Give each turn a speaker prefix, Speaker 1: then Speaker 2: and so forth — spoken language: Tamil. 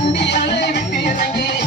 Speaker 1: வண்டி அலை விட்டு இறங்கி